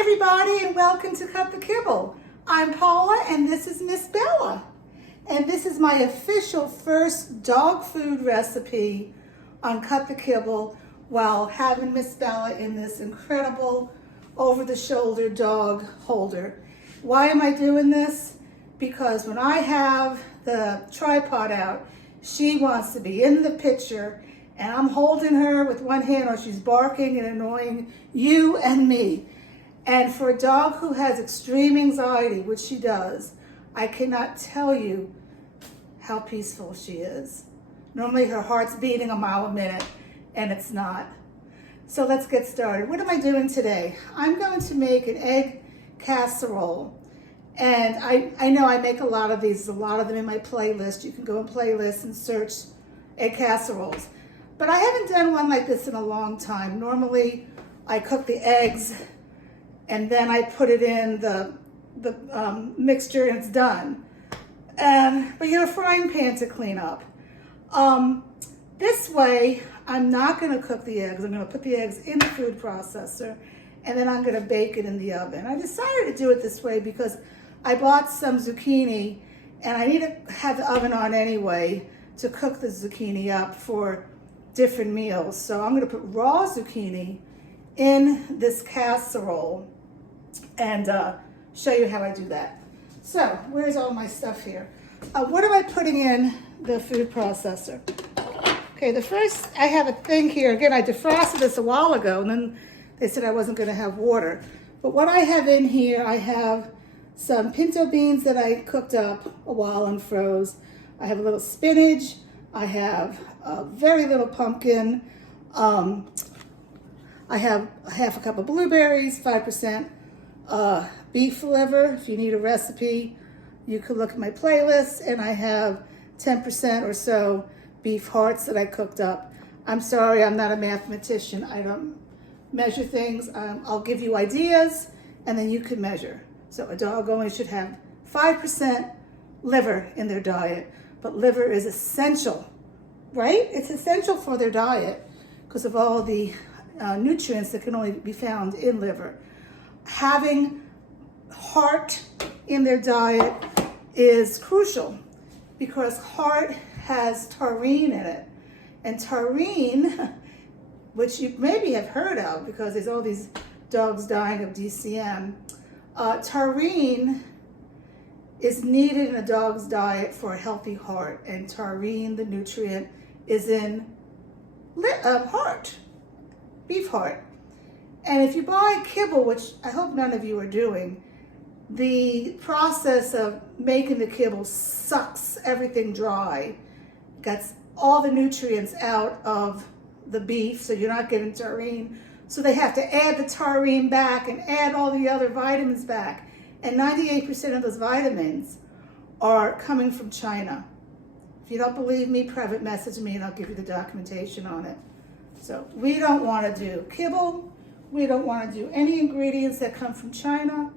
everybody, and welcome to Cut the Kibble. I'm Paula and this is Miss Bella. And this is my official first dog food recipe on Cut the Kibble while having Miss Bella in this incredible over-the-shoulder dog holder. Why am I doing this? Because when I have the tripod out, she wants to be in the picture and I'm holding her with one hand or she's barking and annoying you and me. And for a dog who has extreme anxiety, which she does, I cannot tell you how peaceful she is. Normally her heart's beating a mile a minute and it's not. So let's get started. What am I doing today? I'm going to make an egg casserole. And I know I make a lot of these, a lot of them in my playlist. You can go in playlists and search egg casseroles. But I haven't done one like this in a long time. Normally I cook the eggs and then I put it in the mixture and it's done. But you have a frying pan to clean up. This way, I'm not gonna cook the eggs. I'm gonna put the eggs in the food processor and then I'm gonna bake it in the oven. I decided to do it this way because I bought some zucchini and I need to have the oven on anyway to cook the zucchini up for different meals. So I'm gonna put raw zucchini in this casserole and show you how I do that. So where's all my stuff here? What am I putting in the food processor? Okay, the first, I have a thing here. Again, I defrosted this a while ago and then they said I wasn't gonna have water. But what I have in here, I have some pinto beans that I cooked up a while and froze. I have a little spinach. I have a very little pumpkin. I have half a cup of blueberries, 5% beef liver. If you need a recipe, you could look at my playlist. And I have 10% or so beef hearts that I cooked up. I'm sorry, I'm not a mathematician. I don't measure things. I'll give you ideas and then you can measure. So a dog only should have 5% liver in their diet, but liver is essential, right? It's essential for their diet because of all the nutrients that can only be found in liver. Having heart in their diet is crucial because heart has taurine in it. And taurine, which you maybe have heard of because there's all these dogs dying of DCM, taurine is needed in a dog's diet for a healthy heart. And taurine, the nutrient, is in heart, beef heart. And if you buy kibble, which I hope none of you are doing, the process of making the kibble sucks everything dry, gets all the nutrients out of the beef, so you're not getting taurine. So they have to add the taurine back and add all the other vitamins back. And 98% of those vitamins are coming from China. If you don't believe me, private message me and I'll give you the documentation on it. So we don't want to do kibble. We don't want to do any ingredients that come from China.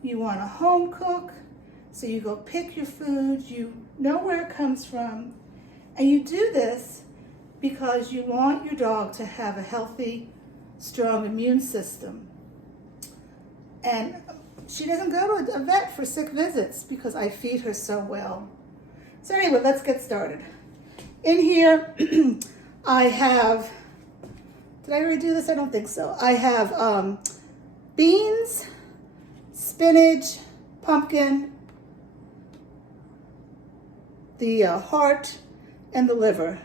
You want to home cook. So you go pick your food. You know where it comes from. And you do this because you want your dog to have a healthy, strong immune system. And she doesn't go to a vet for sick visits because I feed her so well. So anyway, let's get started. In here, I have, did I already do this? I don't think so. I have beans, spinach, pumpkin, the heart, and the liver.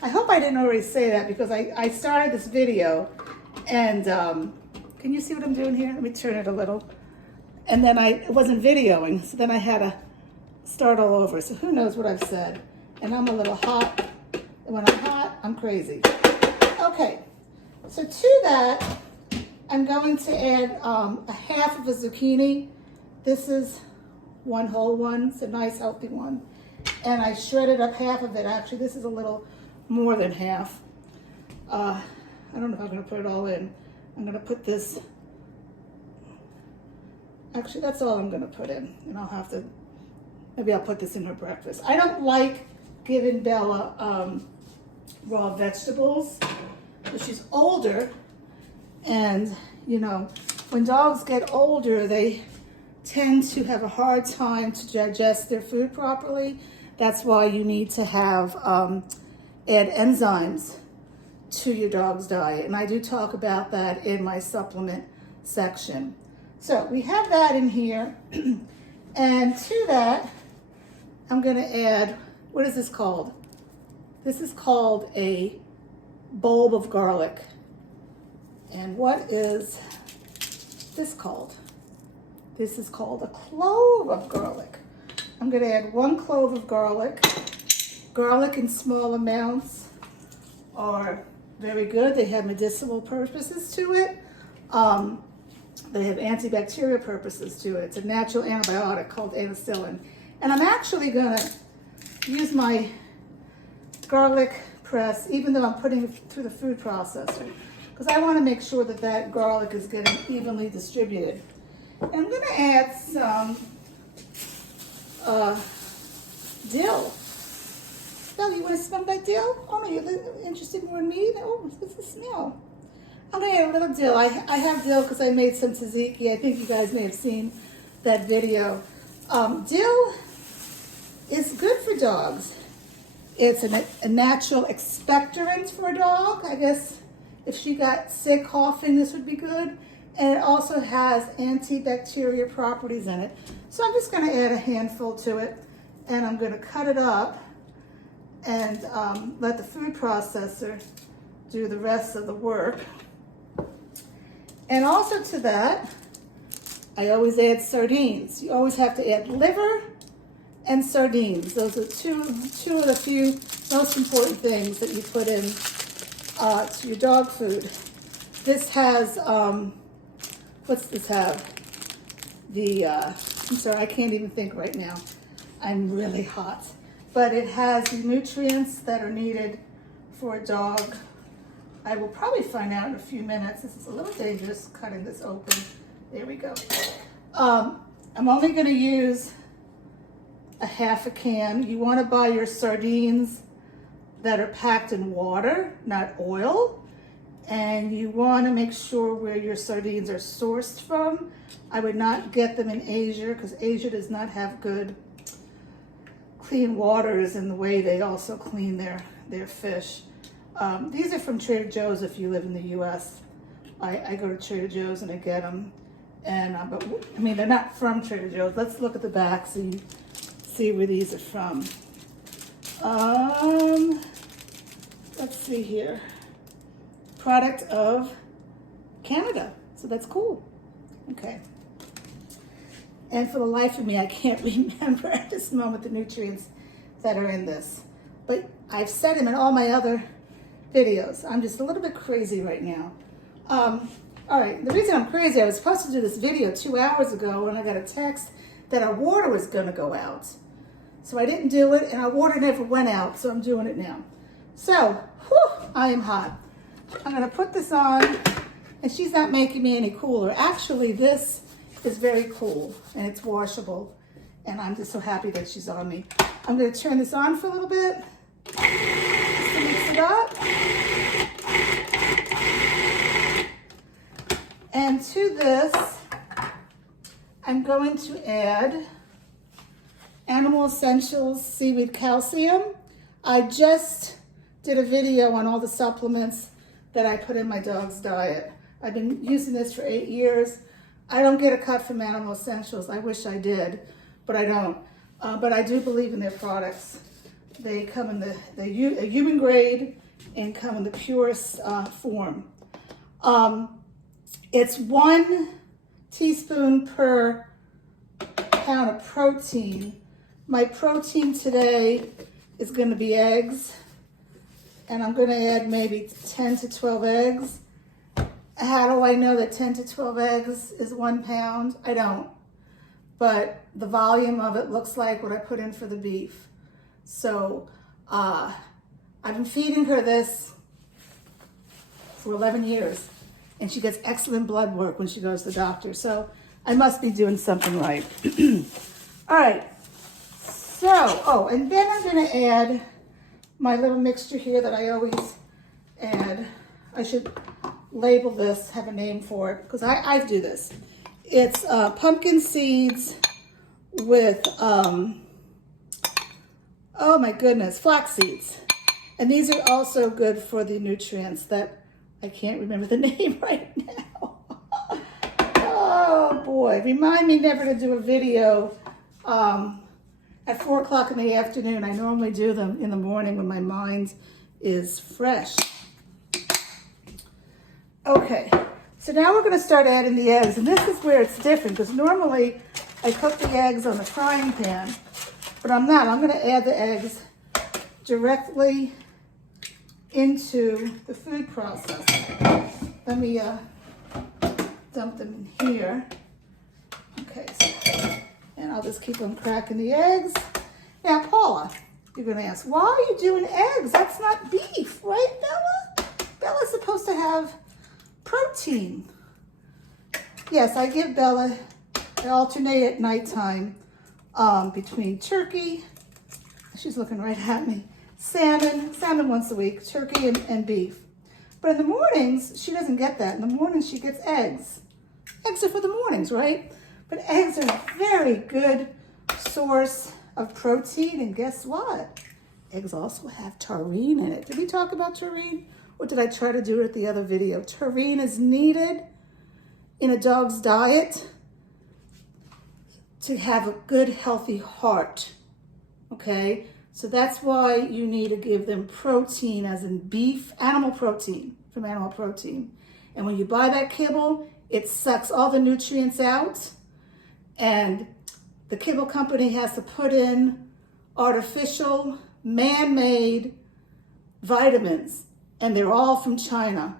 I hope I didn't already say that because I started this video and can you see what I'm doing here? Let me turn it a little. And then it wasn't videoing, so then I had to start all over. So who knows what I've said. And I'm a little hot. And when I'm hot, I'm crazy. Okay, so to that, I'm going to add a half of a zucchini. This is one whole one. It's a nice healthy one. And I shredded up half of it. Actually, this is a little more than half. I don't know if I'm going to put it all in. I'm going to put this. Actually, that's all I'm going to put in. And I'll have to, maybe I'll put this in her breakfast. I don't like giving Bella raw vegetables. But she's older. And, you know, when dogs get older, they tend to have a hard time to digest their food properly. That's why you need to have add enzymes to your dog's diet. And I do talk about that in my supplement section. So we have that in here. And to that, I'm gonna add, what is this called? This is called a bulb of garlic. And what is this called? This is called a clove of garlic. I'm gonna add 1 clove of garlic. Garlic in small amounts are very good. They have medicinal purposes to it. They have antibacterial purposes to it. It's a natural antibiotic called anicillin. And I'm actually gonna use my garlic press, even though I'm putting it through the food processor, because I wanna make sure that that garlic is getting evenly distributed. And I'm gonna add some dill. Belle, you wanna smell that dill? Oh, you're interested more in me? Oh, what's the smell? I'm gonna add a little dill. I have dill because I made some tzatziki. I think you guys may have seen that video. Dill is good for dogs. It's a natural expectorant for a dog. I guess if she got sick, coughing, this would be good. And it also has antibacterial properties in it. So I'm just gonna add a handful to it, and I'm gonna cut it up and let the food processor do the rest of the work. And also to that, I always add sardines. You always have to add liver and sardines. Those are two of the few most important things that you put in to your dog food. This has, what's this have? I'm sorry, I can't even think right now. I'm really hot. But it has the nutrients that are needed for a dog. I will probably find out in a few minutes. This is a little dangerous, cutting this open. There we go. I'm only gonna use a half a can. You wanna buy your sardines that are packed in water, not oil. And you wanna make sure where your sardines are sourced from. I would not get them in Asia, because Asia does not have good clean waters in the way they also clean their fish. These are from Trader Joe's if you live in the US. I go to Trader Joe's and I get them. And, but I mean, they're not from Trader Joe's. Let's look at the back so you see where these are from. Let's see here. Product of Canada. So that's cool. Okay. And for the life of me, I can't remember at this moment the nutrients that are in this. But I've said them in all my other videos. I'm just a little bit crazy right now. All right, the reason I'm crazy, I was supposed to do this video 2 hours ago and I got a text that our water was gonna go out. So I didn't do it, and our water never went out, so I'm doing it now. So, whew, I am hot. I'm gonna put this on, and she's not making me any cooler. Actually, this is very cool, and it's washable, and I'm just so happy that she's on me. I'm gonna turn this on for a little bit, just to mix it up. And to this, I'm going to add Animal Essentials Seaweed Calcium. I just did a video on all the supplements that I put in my dog's diet. I've been using this for 8 years. I don't get a cut from Animal Essentials. I wish I did, but I don't. But I do believe in their products. They come in the human grade and come in the purest form. It's 1 teaspoon per pound of protein. My protein today is going to be eggs, and I'm going to add maybe 10 to 12 eggs. How do I know that 10 to 12 eggs is 1 pound? I don't. But the volume of it looks like what I put in for the beef. So I've been feeding her this for 11 years, and she gets excellent blood work when she goes to the doctor. So I must be doing something right. All right. So, and then I'm going to add my little mixture here that I always add. I should label this, have a name for it, because I do this. It's pumpkin seeds with, oh my goodness, flax seeds. And these are also good for the nutrients that I can't remember the name right now. Oh boy, remind me never to do a video at 4 o'clock in the afternoon. I normally do them in the morning when my mind is fresh. Okay, so now we're going to start adding the eggs, and this is where it's different, because normally I cook the eggs on the frying pan, but I'm not. I'm going to add the eggs directly into the food processor. Let me dump them in here. Okay, so, and I'll just keep on cracking the eggs. Now, Paula, you're going to ask, why are you doing eggs? That's not beef, right, Bella? Bella's supposed to have protein. Yes, I give Bella, I alternate at nighttime between turkey, she's looking right at me, salmon once a week, turkey and beef. But in the mornings, she doesn't get that. In the mornings, she gets eggs. Eggs are for the mornings, right? But eggs are a very good source of protein, and guess what? Eggs also have taurine in it. Did we talk about taurine? Or did I try to do it at the other video? Taurine is needed in a dog's diet to have a good, healthy heart, okay? So that's why you need to give them protein, as in beef, animal protein, from animal protein. And when you buy that kibble, it sucks all the nutrients out, and the kibble company has to put in artificial, man-made vitamins, and they're all from China,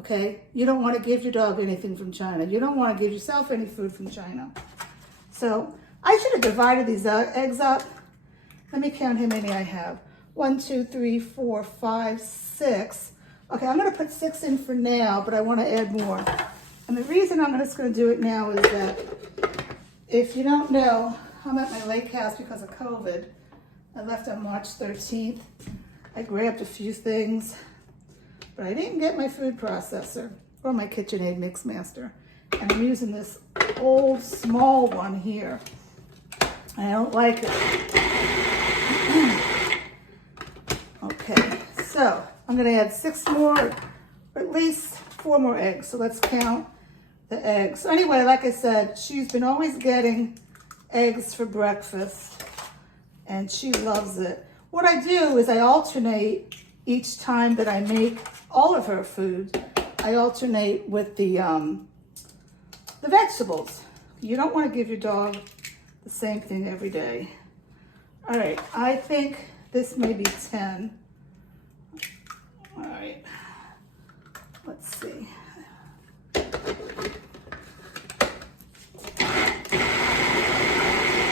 okay? You don't want to give your dog anything from China. You don't want to give yourself any food from China. So I should have divided these eggs up. Let me count how many I have. 1, 2, 3, 4, 5, 6. Okay, I'm gonna put 6 in for now, but I wanna add more. And the reason I'm just gonna do it now is that if you don't know, I'm at my lake house because of COVID. I left on March 13th. I grabbed a few things, but I didn't get my food processor or my KitchenAid Mix Master. And I'm using this old small one here. I don't like it. Okay, so I'm gonna add 6 more, or at least 4 more eggs. So let's count the eggs. So anyway, like I said, she's been always getting eggs for breakfast, and she loves it. What I do is I alternate each time that I make all of her food. I alternate with the vegetables. You don't want to give your dog the same thing every day. All right, I think this may be 10. All right, let's see.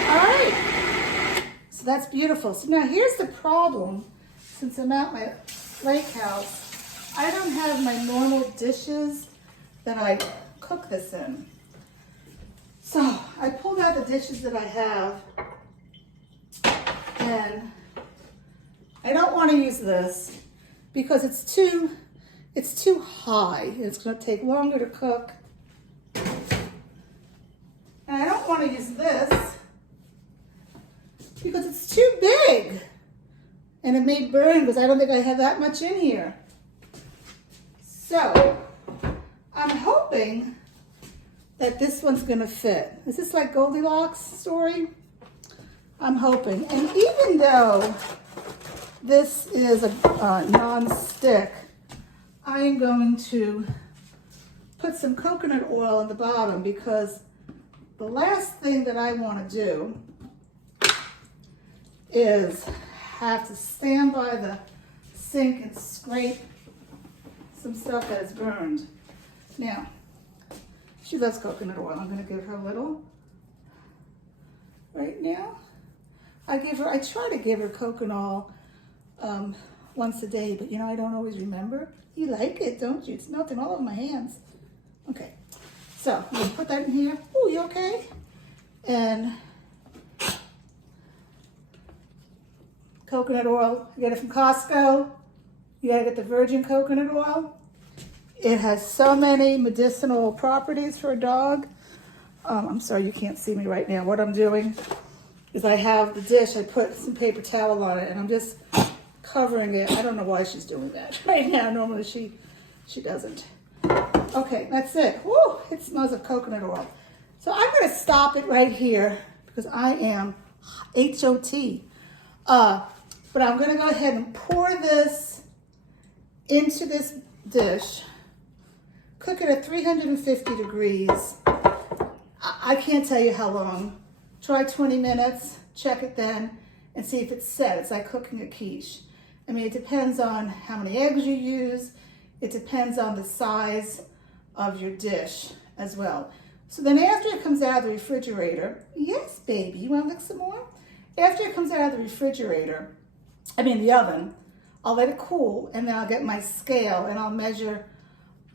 All right, so that's beautiful. So now here's the problem. Since I'm at my lake house, I don't have my normal dishes that I cook this in. So I pulled out the dishes that I have, and I don't want to use this because it's too high. It's going to take longer to cook. And I don't want to use this because it's too big. And it may burn because I don't think I have that much in here. So I'm hoping that this one's gonna fit. Is this like Goldilocks story? I'm hoping. And even though this is a non-stick, I am going to put some coconut oil on the bottom, because the last thing that I want to do is have to stand by the sink and scrape some stuff that is burned. Now, she loves coconut oil. I'm going to give her a little right now. I try to give her coconut oil once a day, but you know, I don't always remember. You like it, don't you? It's melting all over my hands. Okay, so I'm going to put that in here. Oh, you okay? And coconut oil, you get it from Costco. You gotta get the virgin coconut oil. It has so many medicinal properties for a dog. I'm sorry you can't see me right now. What I'm doing is I have the dish, I put some paper towel on it, and I'm just covering it. I don't know why she's doing that right now. Normally she doesn't. Okay, that's it. Woo, it smells of coconut oil. So I'm gonna stop it right here because I am HOT. But I'm gonna go ahead and pour this into this dish. Cook it at 350 degrees. I can't tell you how long. Try 20 minutes, check it then, and see if it's set. It's like cooking a quiche. I mean, it depends on how many eggs you use. It depends on the size of your dish as well. So then after it comes out of the refrigerator, yes, baby, you wanna lick some more? After it comes out of the refrigerator, the oven, I'll let it cool, and then I'll get my scale and I'll measure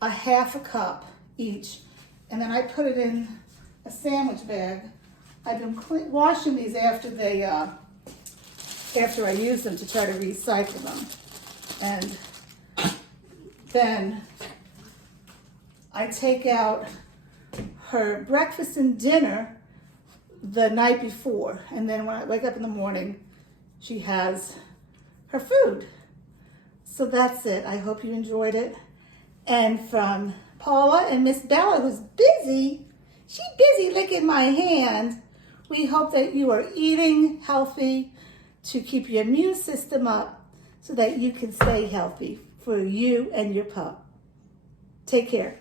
a half a cup each. And then I put it in a sandwich bag. I've been washing these after I use them to try to recycle them. And then I take out her breakfast and dinner the night before. And then when I wake up in the morning, she has her food. So that's it. I hope you enjoyed it. And from Paula and Miss Bella, who's busy, she's busy licking my hand. We hope that you are eating healthy to keep your immune system up so that you can stay healthy for you and your pup. Take care.